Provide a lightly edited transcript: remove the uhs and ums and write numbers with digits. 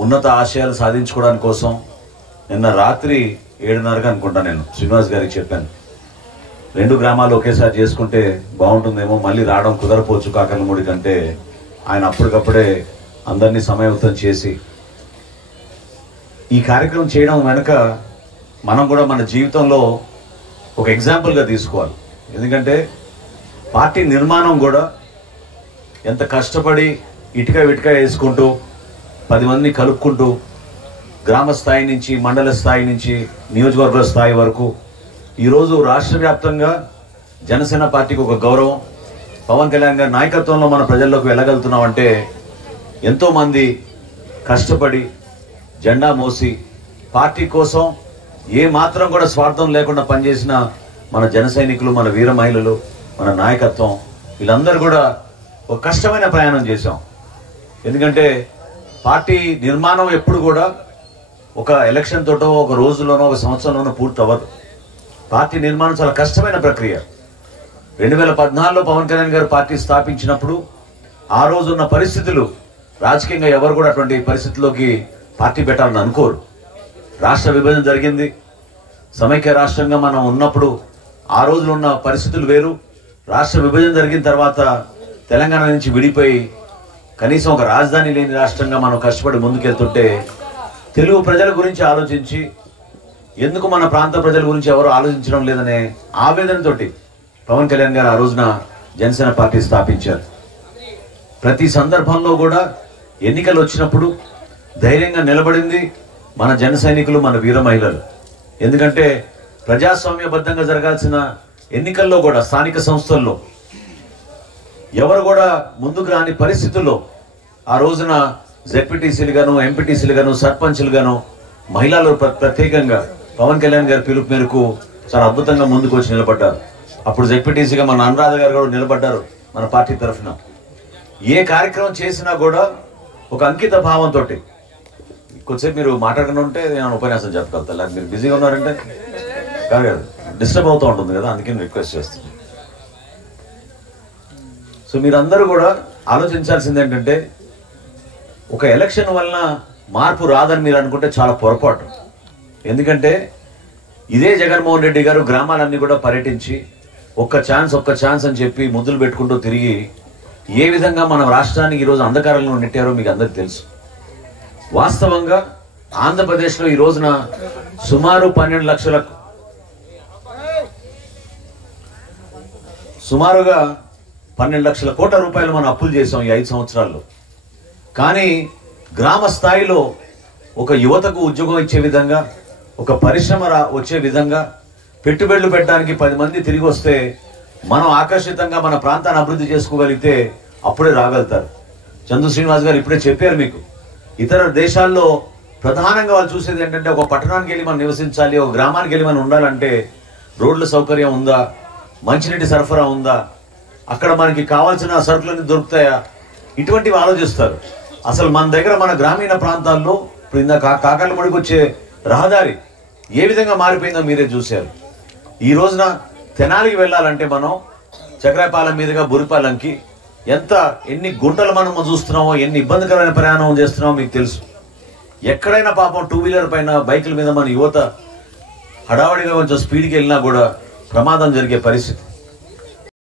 ఉన్నత ఆశయాలు సాధించుకోవడానికి కోసం నిన్న రాత్రి 7:30 అనుకుంటా నేను శ్రీనివాస్ గారికి చెప్పాను, 2 గ్రామాలు ఒకేసారి చేసుకుంటే బాగుంటుందేమో, మళ్ళీ రావడం కుదరపోవచ్చు కాకర్లమూడి కంటే. ఆయన అప్పటికప్పుడే అందరినీ సమయవంతం చేసి ఈ కార్యక్రమం చేయడం వెనుక మనం కూడా మన జీవితంలో ఒక ఎగ్జాంపుల్గా తీసుకోవాలి. ఎందుకంటే పార్టీ నిర్మాణం కూడా ఎంత కష్టపడి ఇటుక వేసుకుంటూ 10 మందిని కలుపుకుంటూ గ్రామ స్థాయి నుంచి మండల స్థాయి నుంచి నియోజకవర్గ స్థాయి వరకు ఈరోజు రాష్ట్ర వ్యాప్తంగా జనసేన పార్టీకి ఒక గౌరవం, పవన్ కళ్యాణ్ గారి నాయకత్వంలో మన ప్రజల్లోకి వెళ్ళగలుగుతున్నామంటే ఎంతోమంది కష్టపడి జెండా మోసి పార్టీ కోసం ఏ మాత్రం కూడా స్వార్థం లేకుండా పనిచేసిన మన జన సైనికులు, మన వీర మహిళలు, మన నాయకత్వం, వీళ్ళందరూ కూడా ఒక కష్టమైన ప్రయాణం చేశాం. ఎందుకంటే పార్టీ నిర్మాణం ఎప్పుడు కూడా ఒక ఎలక్షన్ తోటో ఒక రోజులోనో ఒక సంవత్సరంలోనో పూర్తి అవ్వదు. పార్టీ నిర్మాణం చాలా కష్టమైన ప్రక్రియ. 2014లో పవన్ కళ్యాణ్ గారు పార్టీ స్థాపించినప్పుడు ఆ రోజు ఉన్న పరిస్థితులు, రాజకీయంగా ఎవరు కూడా అటువంటి పరిస్థితుల్లోకి పార్టీ పెట్టాలని అనుకోరు. రాష్ట్ర విభజన జరిగింది, సమైక్య రాష్ట్రంగా మనం ఉన్నప్పుడు ఆ రోజులో ఉన్న పరిస్థితులు వేరు. రాష్ట్ర విభజన జరిగిన తర్వాత తెలంగాణ నుంచి విడిపోయి కనీసం ఒక రాజధాని లేని రాష్ట్రంగా మనం కష్టపడి ముందుకెళ్తుంటే తెలుగు ప్రజల గురించి ఆలోచించి ఎందుకు మన ప్రాంత ప్రజల గురించి ఎవరు ఆలోచించడం లేదనే ఆవేదనతోటి పవన్ కళ్యాణ్ గారు ఆ రోజున జనసేన పార్టీ స్థాపించారు. ప్రతి సందర్భంలో కూడా ఎన్నికలు వచ్చినప్పుడు ధైర్యంగా నిలబడింది మన జన సైనికులు, మన వీర మహిళలు. ఎందుకంటే ప్రజాస్వామ్యబద్ధంగా జరగాల్సిన ఎన్నికల్లో కూడా స్థానిక సంస్థల్లో ఎవరు కూడా ముందుకు రాని పరిస్థితుల్లో ఆ రోజున జెడ్పీటీసీలు గాను, ఎంపీటీసీలు గాను, సర్పంచ్లు గాను, మహిళలు ప్రత్యేకంగా పవన్ కళ్యాణ్ గారి పిలుపు మేరకు చాలా అద్భుతంగా ముందుకు వచ్చి నిలబడ్డారు. అప్పుడు జెడ్పీటీసీగా మన అనురాధ గారు కూడా నిలబడ్డారు మన పార్టీ తరఫున. ఏ కార్యక్రమం చేసినా కూడా ఒక అంకిత భావంతో. కొద్దిసేపు మీరు మాట్లాడకుండా ఉంటే నేను ఉపన్యాసం చెప్పగలుగుతా, లేకపోతే మీరు బిజీగా ఉన్నారంటే కాదు, డిస్టర్బ్ అవుతూ ఉంటుంది కదా, అందుకే రిక్వెస్ట్ చేస్తాను. సో మీరందరూ కూడా ఆలోచించాల్సింది ఏంటంటే ఒక ఎలక్షన్ వలన మార్పు రాదని మీరు అనుకుంటే చాలా పొరపాటు. ఎందుకంటే ఇదే జగన్మోహన్ రెడ్డి గారు గ్రామాలన్నీ కూడా పర్యటించి ఒక్క ఛాన్స్ అని చెప్పి ముద్దులు పెట్టుకుంటూ తిరిగి ఏ విధంగా మన రాష్ట్రానికి ఈరోజు అంధకారంలో నెట్టారో మీకు అందరికీ తెలుసు. వాస్తవంగా ఆంధ్రప్రదేశ్లో ఈ రోజున సుమారు 12 లక్షల సుమారుగా 12 లక్షల కోట్ల రూపాయలు మనం అప్పులు చేసాం ఈ 5 సంవత్సరాల్లో. కానీ గ్రామ స్థాయిలో ఒక యువతకు ఉద్యోగం ఇచ్చే విధంగా, ఒక పరిశ్రమ వచ్చే విధంగా, పెట్టుబడులు పెట్టడానికి 10 మంది తిరిగి వస్తే మనం ఆకర్షితంగా మన ప్రాంతాన్ని అభివృద్ధి చేసుకోగలిగితే అప్పుడే రాగలుగుతారు. చందు శ్రీనివాస్ గారు ఇప్పుడే చెప్పారు మీకు, ఇతర దేశాల్లో ప్రధానంగా వాళ్ళు చూసేది ఏంటంటే ఒక పట్టణానికి వెళ్ళి మనం నివసించాలి, ఒక గ్రామానికి వెళ్ళి మనం ఉండాలంటే రోడ్ల సౌకర్యం ఉందా, మంచినీటి సరఫరా ఉందా, అక్కడ మనకి కావాల్సిన సరుకులన్నీ దొరుకుతాయా, ఇటువంటివి ఆలోచిస్తారు. అసలు మన దగ్గర మన గ్రామీణ ప్రాంతాల్లో ఇప్పుడు ఇందాక కాకర్లమూడికి వచ్చే రహదారి ఏ విధంగా మారిపోయిందో మీరే చూశారు. ఈ రోజున తెనాలికి వెళ్ళాలంటే మనం చక్రాయపాలెం మీదుగా బురిపాలెంకి ఎన్ని గుంటలు మనం చూస్తున్నామో, ఎన్ని ఇబ్బందికరమైన ప్రయాణం చేస్తున్నామో మీకు తెలుసు. ఎక్కడైనా పాపం 2 వీలర్ పైన బైకుల మీద మన యువత హడావడిగా కొంచెం స్పీడ్కి వెళ్ళినా కూడా ప్రమాదం జరిగే పరిస్థితి.